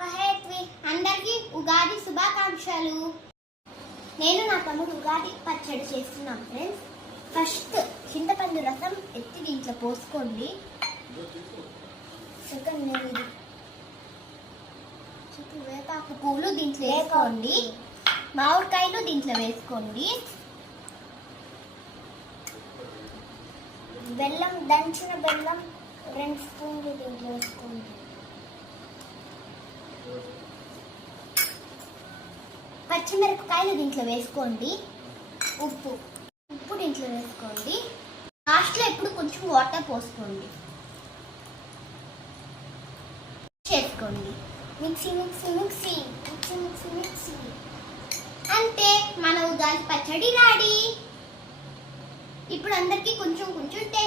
కహేత్వి. అందరికీ ఉగాది శుభాకాంక్షలు. నేను నా తమ్ముడు ఉగాది పచ్చడి చేస్తున్నాం ఫ్రెండ్స్. ఫస్ట్ చింతపండు రసం ఎత్తి దీంట్లో పోసుకోండి. సెకండ్ వేపాకు పూలు దీంట్లో వేసుకోండి. మామిడికాయలు దీంట్లో వేసుకోండి. బెల్లం, దంచిన బెల్లం 2 స్పూన్లు దీంట్లో వేసుకోండి. పచ్చిమిరపకాయలు దీంట్లో వేసుకోండి. ఉప్పు దీంట్లో వేసుకోండి. లాస్ట్లో ఎప్పుడు కొంచెం వాటర్ పోసుకోండి. చేసుకోండి. మిక్సీ అంటే మన ఉగాది పచ్చడి రెడీ. ఇప్పుడు అందరికి కొంచెం టేస్ట్